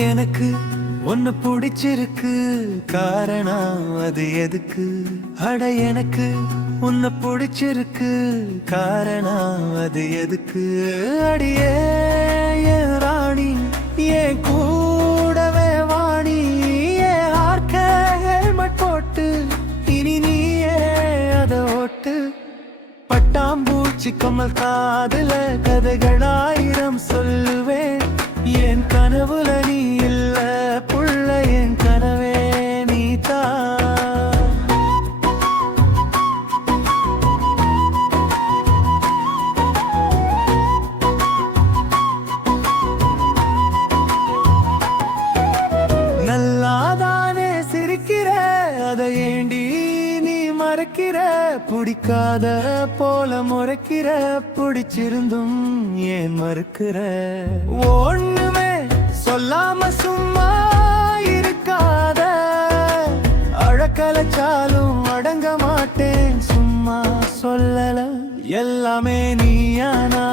எனக்கு உன்னை பிடிச்சிருக்கு, காரணம் அது எதுக்கு? அட எனக்கு உன்னை பிடிச்சிருக்கு, காரணம் அது எதுக்கு? அடியே என் ராணி, என் கூடவே வாணி, என் ஆர்க்க ஹெல்மெட் போட்டு இனி நீயே அதை ஓட்டு. பட்டாம்பூச்சி கமல் காதுல கதைகளாயிரம் சொல்லுவேன். என் கனவுல நீ இல்ல புள்ள, என் கனவே நீதா. நல்லாதானே சிரிக்கிற, அதை ஏண்டி நீ மறக்கிற? பிடிக்காத போல முறைக்கிற, பிடிச்சிருந்தும் ஏன் மறுக்கிற? ஒண்ணுமே சொல்லாம சும்மா இருக்காத, அழக்கலைச்சாலும் அடங்க மாட்டேன், சும்மா சொல்லல. எல்லாமே நீயானா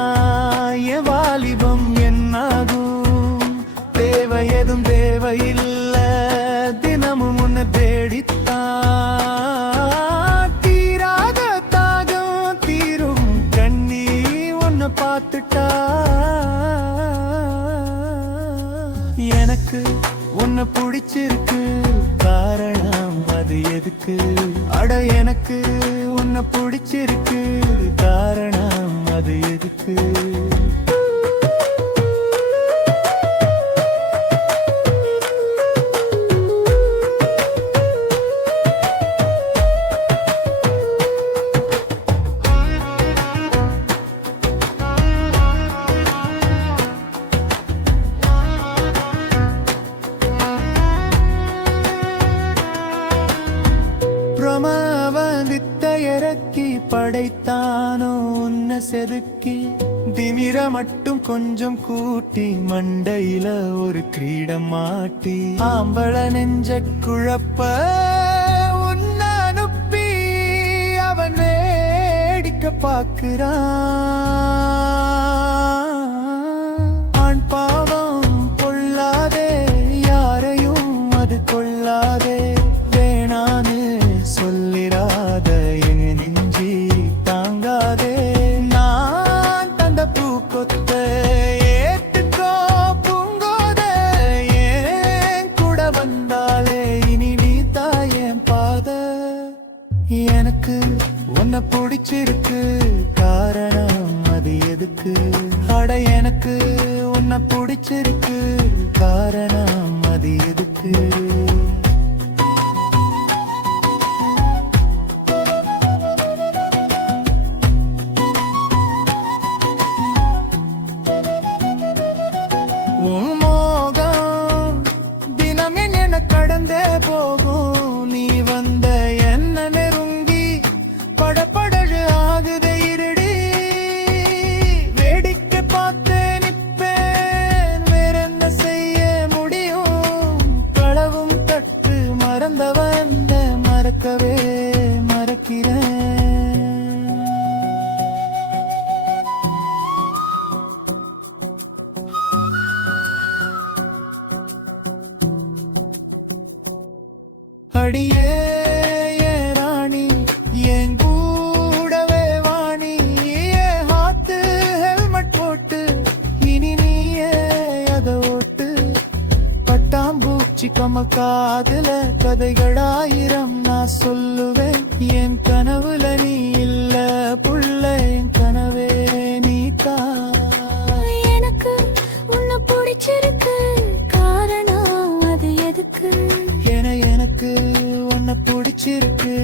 என் வாலிபம் என்னாகும்? தேவை எதுவும் தேவையில்ல, தினமும் உன்னை தேடித்தான். தீராத தாகம் தீரும் கண்ணி உன்னை பார்த்துட்டா. எனக்கு உன்னை பிடிச்சிருக்கு, காரணம் அது எதுக்கு? அட எனக்கு உன்னை பிடிச்சிருக்கு, காரணம் அது எதுக்கு? பிரமாவன் வித்தை இறக்கி படைத்தானோ உன்னை செதுக்கி, திமிர மட்டும் கொஞ்சம் கூட்டி மண்டையில ஒரு கிரீடம் மாட்டி, ஆம்பள நெஞ்ச குழப்ப உன்னை அனுப்பி அவன் வேடிக்க பார்க்கிறான். ஆண் பாவம் கொள்ளாதே, யாரையும் அது கொள்ளாதே, வேணான்னு சொல்லிராத என் நெஞ்சி தாங்காதே. நான் தந்த பூக்கொத்த ஏத்துக்கோ பூங்கோத, ஏன் கூட வந்தாலே இனி நீ தாயன் பாத. எனக்கு உன்னை பிடிச்சிருக்கு, காரணம் அது எதுக்கு? அட எனக்கு உன்னை பிடிச்சிருக்கு, காரணம் அது எதுக்கு? உன் மோகம் தினம் என்ன கடந்தே போகும், நீ வந்த என்ன நெருங்கி படப்படழு ஆகுதே இருடி. வேடிக்கை பார்த்தே நிப்பேன், வேற என்ன செய்ய முடியும்? களவும் தட்டு மறந்த வந்த மறக்கவே மறக்கிறேன். அடியே என் ராணி, என் கூடவே வாணி, என் ஹாத்து ஹெல்மெட் போட்டு இனி நீயே அதை ஓட்டு. பட்டாம்பூச்சி கமல் காதுல கதைகளாயிரம் நான் சொல்லுவேன். என் கனவுல நீ இல்ல புள்ள, என் கனவே நீதா. எனக்கு உன்னை பிடிச்சிருக்கு, காரணம் அது எதுக்கு? எனக்கு உன்னை பிடிச்சிருக்கு,